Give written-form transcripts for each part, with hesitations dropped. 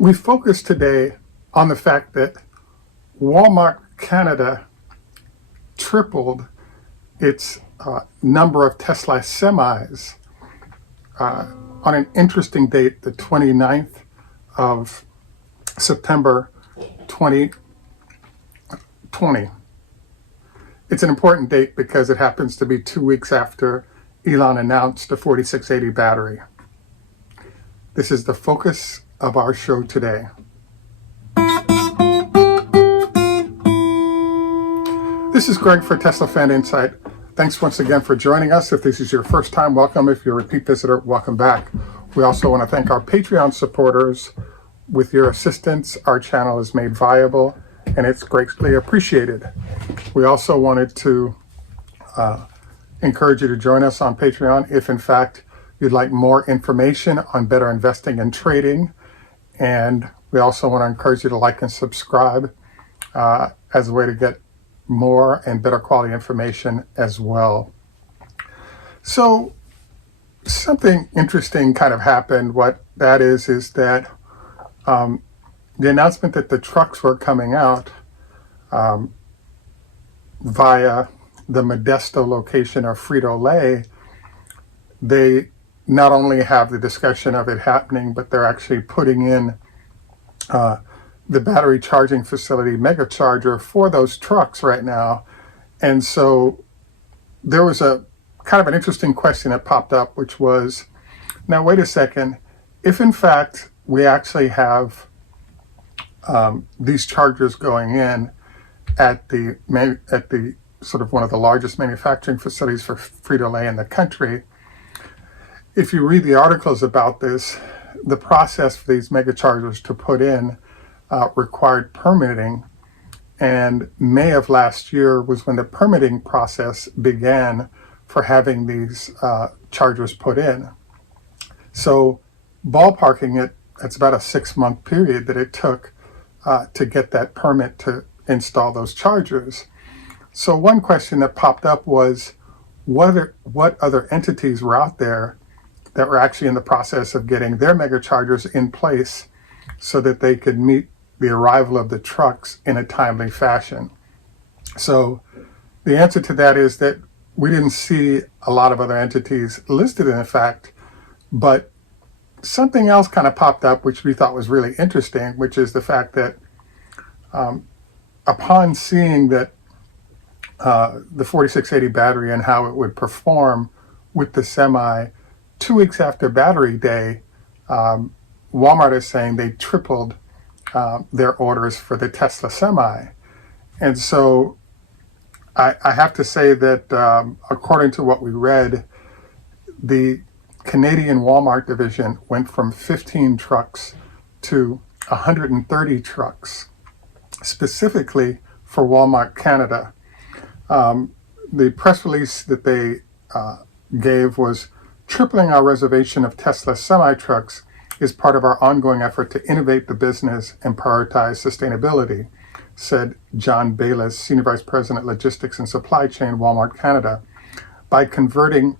We focus today on the fact that Walmart Canada tripled its number of Tesla semis on an interesting date, the 29th of September 2020. It's an important date because it happens to be 2 weeks after Elon announced the 4680 battery. This is the focus of our show today. This is Greg for Tesla Fan Insight. Thanks once again for joining us. If this is your first time, welcome. If you're a repeat visitor, welcome back. We also want to thank our Patreon supporters. With your assistance, our channel is made viable, and it's greatly appreciated. We also wanted to encourage you to join us on Patreon if, in fact, you'd like more information on better investing and trading. And we also want to encourage you to like and subscribe as a way to get more and better quality information as well. So something interesting kind of happened. What that is that the announcement that the trucks were coming out via the Modesto location of Frito-Lay, they not only have the discussion of it happening, but they're actually putting in the battery charging facility mega charger for those trucks right now. And so there was a kind of an interesting question that popped up, which was, now wait a second, if in fact we actually have these chargers going in at the sort of one of the largest manufacturing facilities for Frito-Lay in the country, if you read the articles about this, the process for these mega chargers to put in required permitting, and May of last year was when the permitting process began for having these chargers put in. So ballparking it, it's about a 6-month period that it took to get that permit to install those chargers. So one question that popped up was, what other entities were out there that were actually in the process of getting their mega chargers in place so that they could meet the arrival of the trucks in a timely fashion? So the answer to that is that we didn't see a lot of other entities listed in fact, but something else kind of popped up which we thought was really interesting, which is the fact that upon seeing that the 4680 battery and how it would perform with the semi 2 weeks after battery day, Walmart is saying they tripled their orders for the Tesla semi. And so I have to say that according to what we read, the Canadian Walmart division went from 15 trucks to 130 trucks, specifically for Walmart Canada. The press release that they gave was, tripling our reservation of Tesla semi-trucks is part of our ongoing effort to innovate the business and prioritize sustainability, said John Bayless, Senior Vice President, Logistics and Supply Chain, Walmart Canada. By converting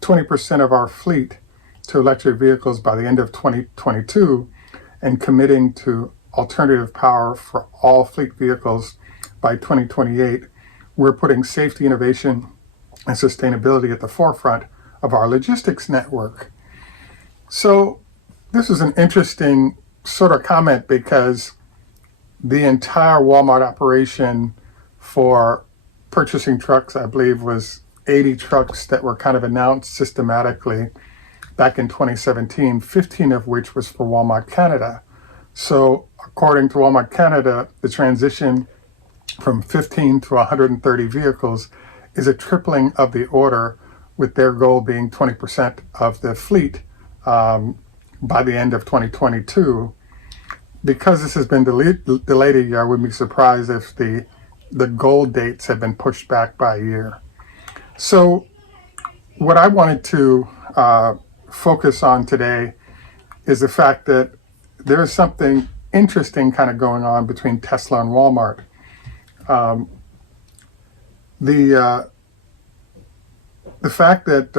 20% of our fleet to electric vehicles by the end of 2022 and committing to alternative power for all fleet vehicles by 2028, we're putting safety, innovation, and sustainability at the forefront of our logistics network. So this is an interesting sort of comment because the entire Walmart operation for purchasing trucks, I believe, was 80 trucks that were kind of announced systematically back in 2017, 15 of which was for Walmart Canada. So according to Walmart Canada, the transition from 15 to 130 vehicles is a tripling of the order, with their goal being 20% of the fleet by the end of 2022. Because this has been delayed a year, I wouldn't be surprised if the goal dates have been pushed back by a year. So what I wanted to focus on today is the fact that there is something interesting kind of going on between Tesla and Walmart. The fact that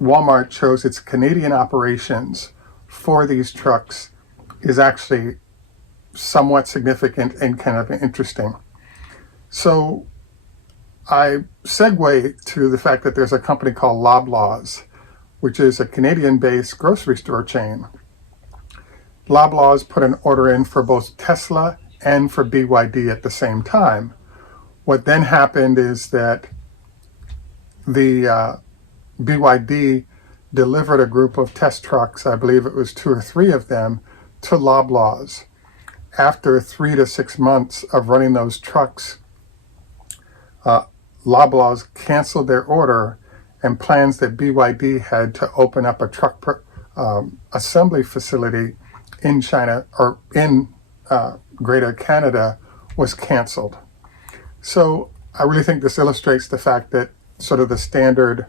Walmart chose its Canadian operations for these trucks is actually somewhat significant and kind of interesting. So I segue to the fact that there's a company called Loblaws, which is a Canadian-based grocery store chain. Loblaws put an order in for both Tesla and for BYD at the same time. What then happened is that the BYD delivered a group of test trucks, I believe it was 2 or 3 of them, to Loblaws. After 3 to 6 months of running those trucks, Loblaws canceled their order, and plans that BYD had to open up a truck assembly facility in China or in Greater Canada was canceled. So I really think this illustrates the fact that sort of the standard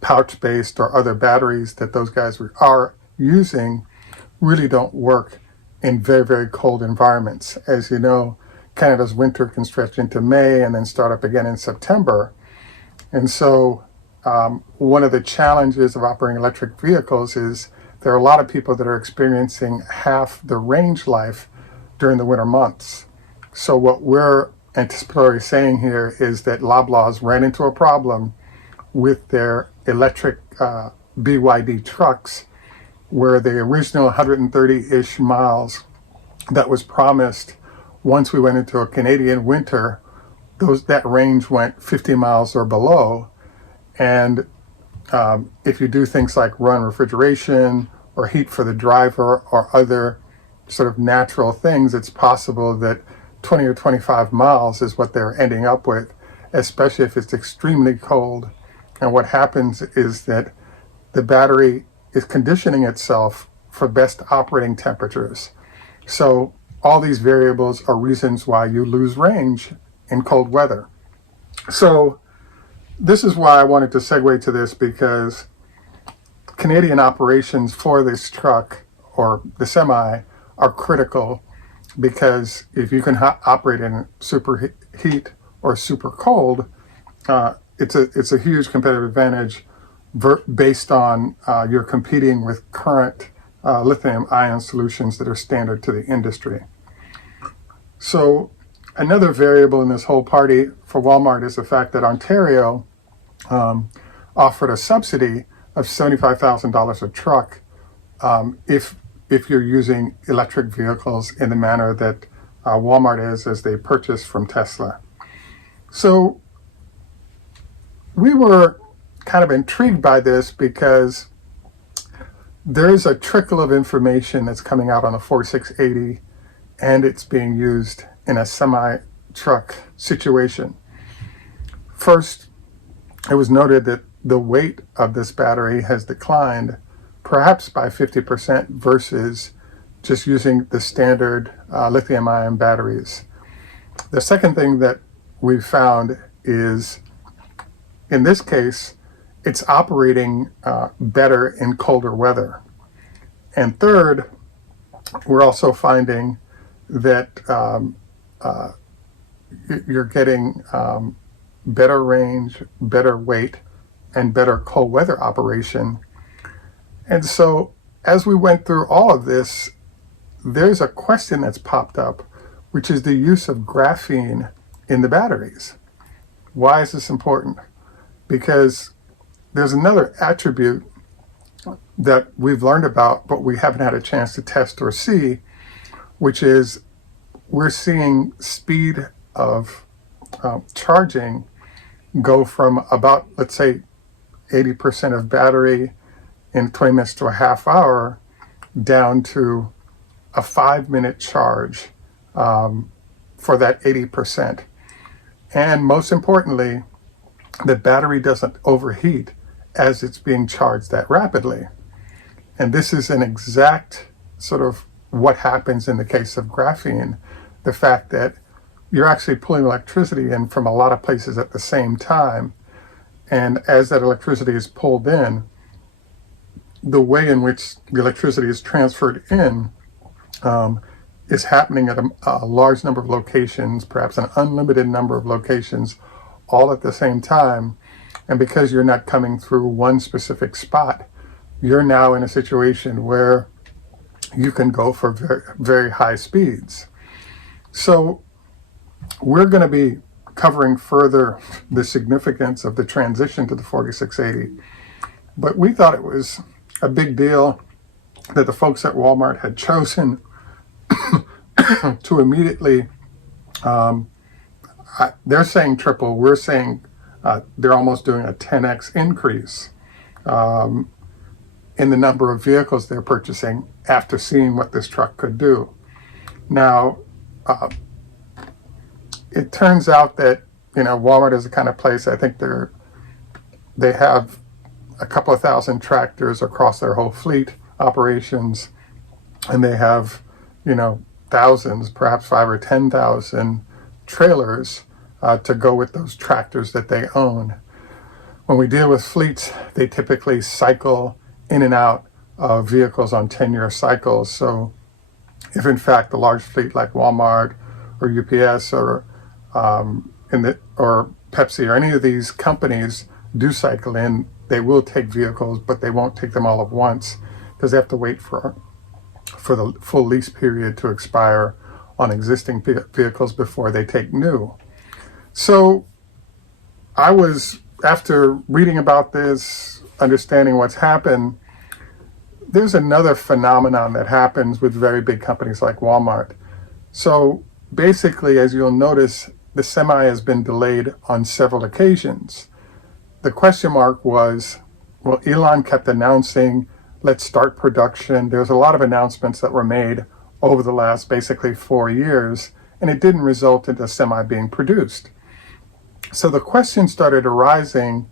pouch-based or other batteries that those guys are using really don't work in very, very cold environments. As you know, Canada's winter can stretch into May and then start up again in September. And so one of the challenges of operating electric vehicles is there are a lot of people that are experiencing half the range life during the winter months. So what we're anticipatory saying here is that Loblaws ran into a problem with their electric BYD trucks, where the original 130-ish miles that was promised once we went into a Canadian winter, that range went 50 miles or below. And if you do things like run refrigeration or heat for the driver or other sort of natural things, it's possible that 20 or 25 miles is what they're ending up with, especially if it's extremely cold. And what happens is that the battery is conditioning itself for best operating temperatures. So all these variables are reasons why you lose range in cold weather. So this is why I wanted to segue to this, because Canadian operations for this truck or the semi are critical, because if you can operate in super heat or super cold, it's a huge competitive advantage based on you're competing with current lithium-ion solutions that are standard to the industry. So another variable in this whole party for Walmart is the fact that Ontario offered a subsidy of $75,000 a truck if you're using electric vehicles in the manner that Walmart is, as they purchase from Tesla. So we were kind of intrigued by this because there's a trickle of information that's coming out on the 4680, and it's being used in a semi-truck situation. First, it was noted that the weight of this battery has declined perhaps by 50% versus just using the standard lithium-ion batteries. The second thing that we found is, in this case, it's operating better in colder weather. And third, we're also finding that you're getting better range, better weight, and better cold weather operation. And so as we went through all of this, there's a question that's popped up, which is the use of graphene in the batteries. Why is this important? Because there's another attribute that we've learned about, but we haven't had a chance to test or see, which is we're seeing speed of charging go from about, let's say, 80% of battery in 20 minutes to a half hour down to a 5-minute charge for that 80%. And most importantly, the battery doesn't overheat as it's being charged that rapidly. And this is an exact sort of what happens in the case of graphene, the fact that you're actually pulling electricity in from a lot of places at the same time. And as that electricity is pulled in, the way in which the electricity is transferred in is happening at a large number of locations, perhaps an unlimited number of locations, all at the same time. And because you're not coming through one specific spot, you're now in a situation where you can go for very, very high speeds. So we're going to be covering further the significance of the transition to the 4680. But we thought it was a big deal that the folks at Walmart had chosen to immediately, they're saying triple, we're saying they're almost doing a 10x increase in the number of vehicles they're purchasing after seeing what this truck could do. Now, it turns out that, Walmart is the kind of place, I think they have a couple of thousand tractors across their whole fleet operations, and they have, thousands, perhaps 5 or 10,000 trailers to go with those tractors that they own. When we deal with fleets, they typically cycle in and out of vehicles on 10-year cycles. So if in fact a large fleet like Walmart or UPS or Pepsi or any of these companies do cycle in, they will take vehicles, but they won't take them all at once because they have to wait for the full lease period to expire on existing vehicles before they take new. So after reading about this, understanding what's happened, there's another phenomenon that happens with very big companies like Walmart. So basically, as you'll notice, the Semi has been delayed on several occasions. The question mark was, well, Elon kept announcing, let's start production. There's a lot of announcements that were made over the last basically 4 years, and it didn't result in the Semi being produced. So the question started arising,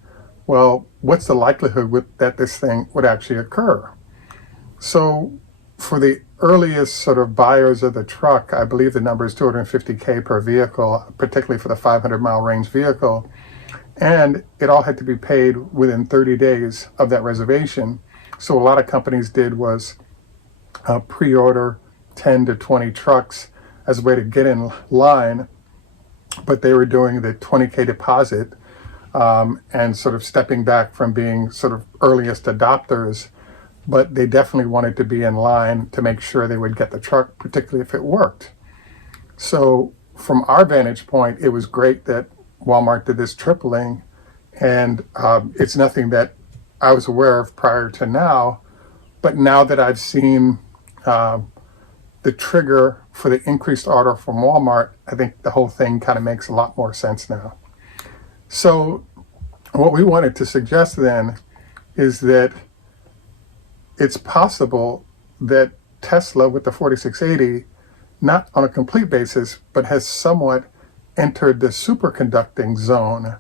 well, what's the likelihood that this thing would actually occur? So for the earliest sort of buyers of the truck, I believe the number is $250K per vehicle, particularly for the 500-mile range vehicle. And it all had to be paid within 30 days of that reservation. So a lot of companies did was pre-order 10 to 20 trucks as a way to get in line, but they were doing the 20K deposit and sort of stepping back from being sort of earliest adopters, but they definitely wanted to be in line to make sure they would get the truck, particularly if it worked. So from our vantage point, it was great that Walmart did this tripling, and it's nothing that I was aware of prior to now, but now that I've seen the trigger for the increased order from Walmart, I think the whole thing kind of makes a lot more sense now. So what we wanted to suggest then is that it's possible that Tesla with the 4680, not on a complete basis, but has somewhat entered the superconducting zone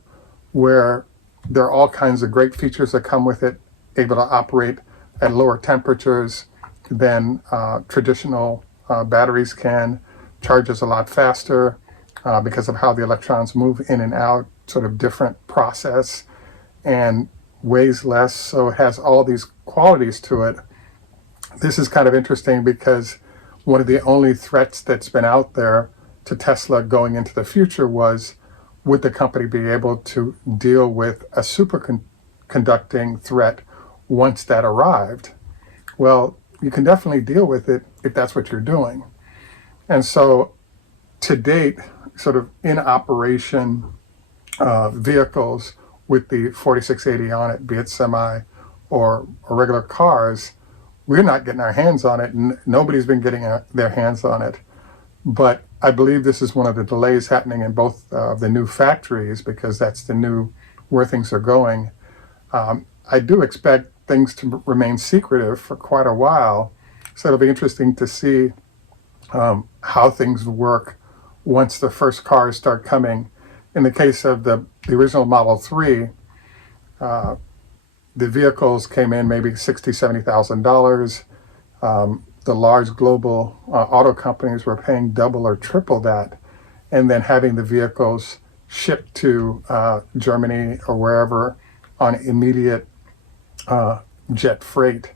where there are all kinds of great features that come with it, able to operate at lower temperatures than traditional batteries can, charges a lot faster because of how the electrons move in and out, sort of different process, and weighs less, so it has all these qualities to it. This is kind of interesting because one of the only threats that's been out there to Tesla going into the future was, would the company be able to deal with a superconducting threat once that arrived? Well, you can definitely deal with it if that's what you're doing. And so to date, sort of in operation vehicles with the 4680 on it, be it Semi or regular cars, we're not getting our hands on it, and nobody's been getting their hands on it. But I believe this is one of the delays happening in both of the new factories, because that's where things are going. I do expect things to remain secretive for quite a while, so it'll be interesting to see how things work once the first cars start coming. In the case of the original Model 3, the vehicles came in maybe $60,000, $70,000. The large global auto companies were paying double or triple that, and then having the vehicles shipped to Germany or wherever on immediate jet freight.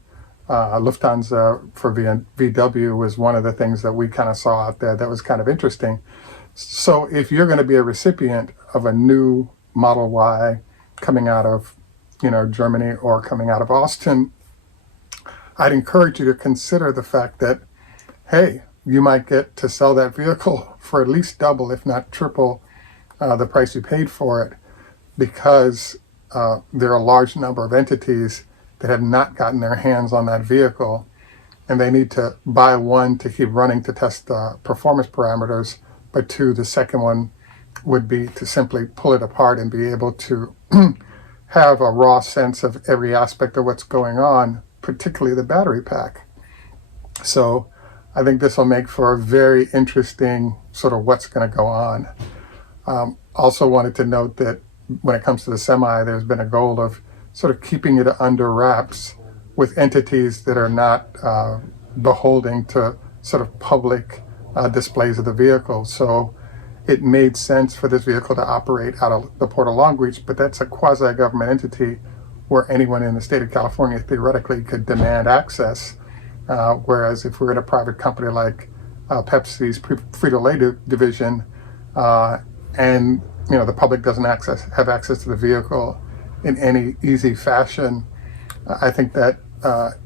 Lufthansa for VW was one of the things that we kind of saw out there that was kind of interesting. So if you're going to be a recipient of a new Model Y coming out of Germany or coming out of Austin, I'd encourage you to consider the fact that, hey, you might get to sell that vehicle for at least double, if not triple, the price you paid for it, because there are a large number of entities that have not gotten their hands on that vehicle, and they need to buy one to keep running to test performance parameters, but two, the second one would be to simply pull it apart and be able to have a raw sense of every aspect of what's going on, particularly the battery pack. So I think this will make for a very interesting sort of what's going to go on. Also wanted to note that when it comes to the Semi, there's been a goal of sort of keeping it under wraps with entities that are not beholden to sort of public displays of the vehicle. So it made sense for this vehicle to operate out of the Port of Long Beach, but that's a quasi-government entity where anyone in the state of California theoretically could demand access. Whereas if we're at a private company like Pepsi's Frito-Lay division, and the public doesn't have access to the vehicle in any easy fashion, I think that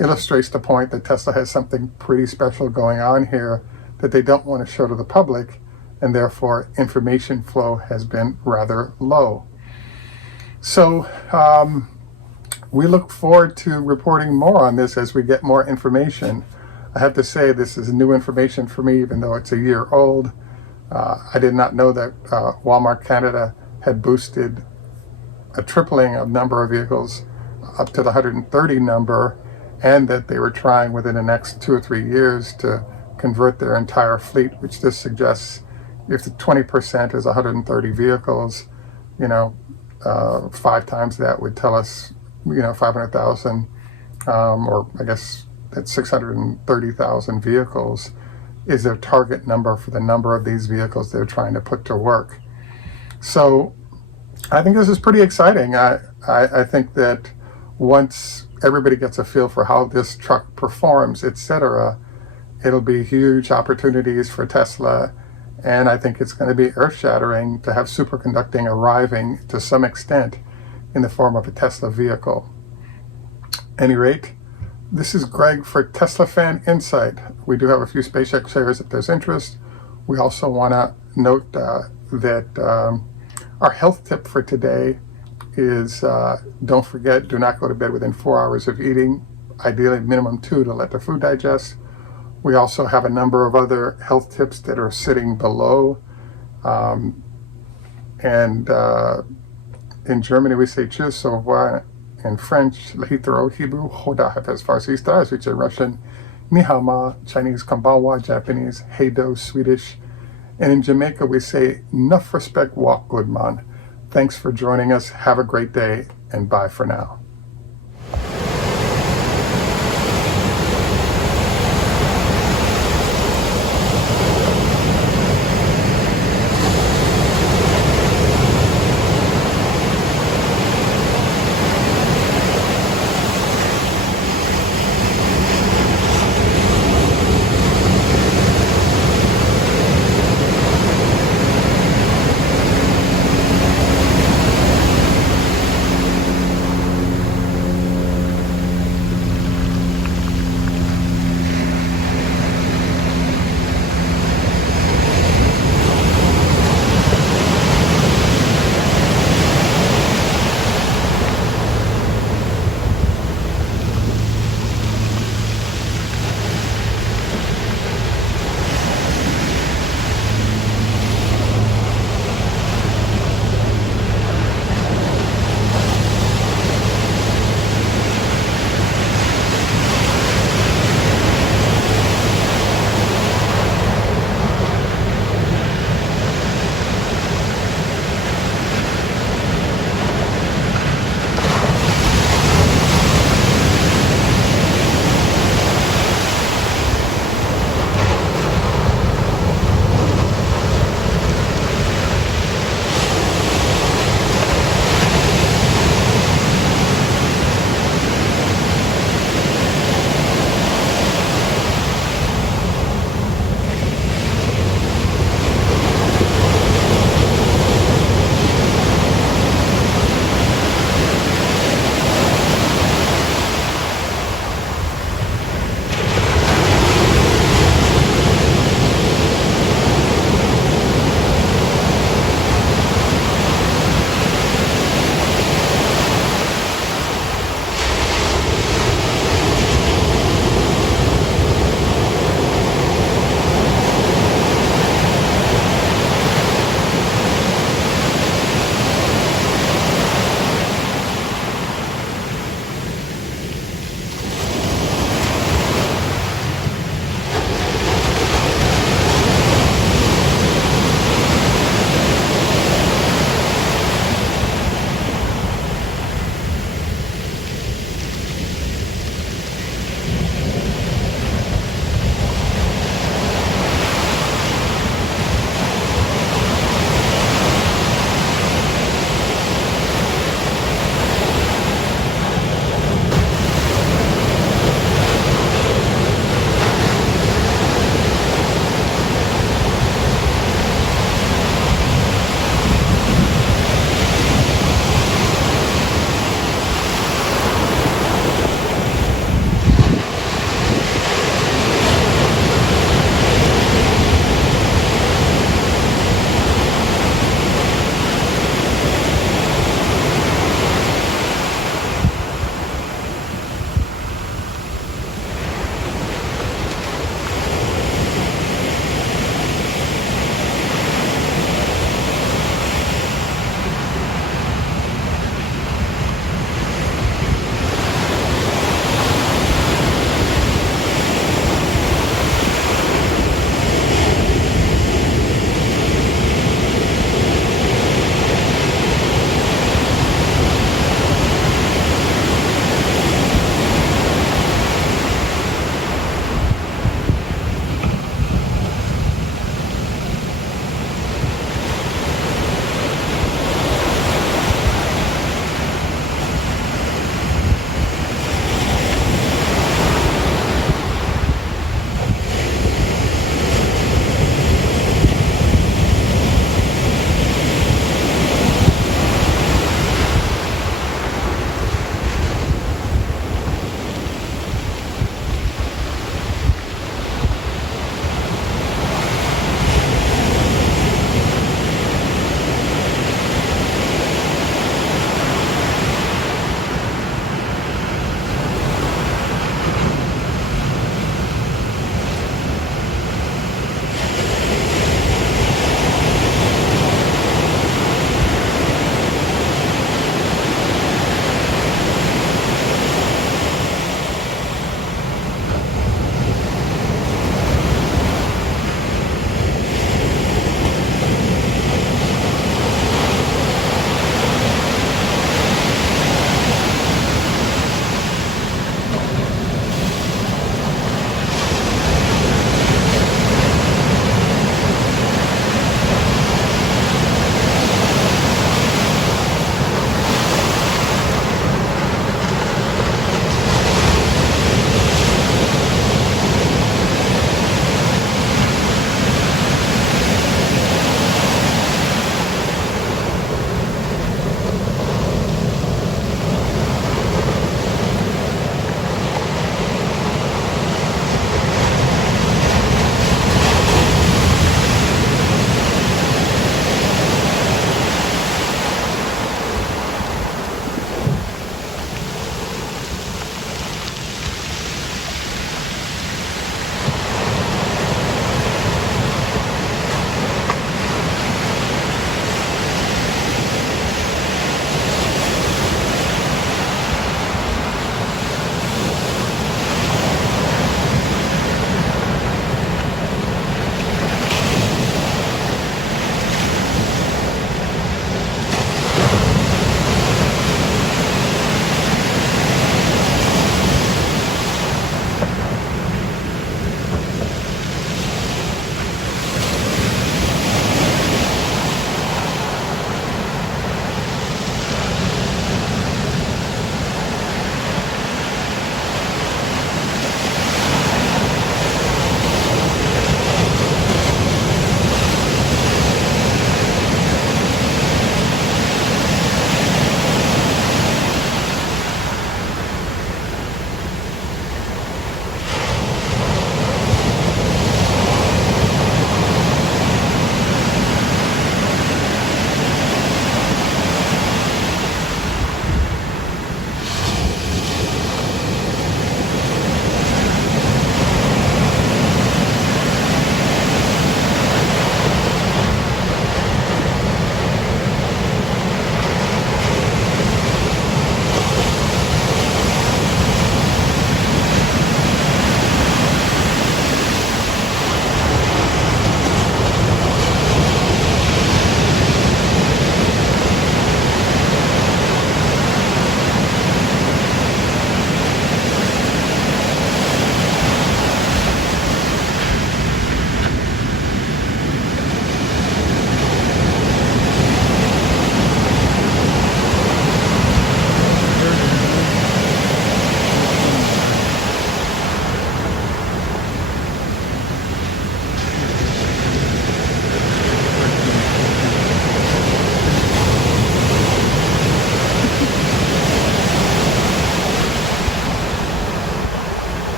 illustrates the point that Tesla has something pretty special going on here that they don't want to show to the public, and therefore information flow has been rather low. So we look forward to reporting more on this as we get more information. I have to say this is new information for me, even though it's a year old. I did not know that Walmart Canada had boosted a tripling of number of vehicles up to the 130 number, and that they were trying within the next 2 or 3 years to convert their entire fleet, which this suggests if the 20% is 130 vehicles, 5 times that would tell us, 500,000, or I guess that's 630,000 vehicles is their target number for the number of these vehicles they're trying to put to work. So I think this is pretty exciting. I think that once everybody gets a feel for how this truck performs, etc., it'll be huge opportunities for Tesla. And I think it's going to be earth-shattering to have superconducting arriving to some extent in the form of a Tesla vehicle. At any rate, this is Greg for Tesla Fan Insight. We do have a few SpaceX shares if there's interest. We also want to note that our health tip for today is don't forget, do not go to bed within 4 hours of eating, ideally minimum 2 to let the food digest. We also have a number of other health tips that are sitting below. And in Germany, we say Tschüss, au revoir. In French, Lahitaro, Hebrew, Hoda Hafez Farsi stars, which in Russian, Nihama, Chinese, Kambawa, Japanese, Heido, Swedish. And in Jamaica, we say, Nuff respect, walk good man. Thanks for joining us. Have a great day, and bye for now.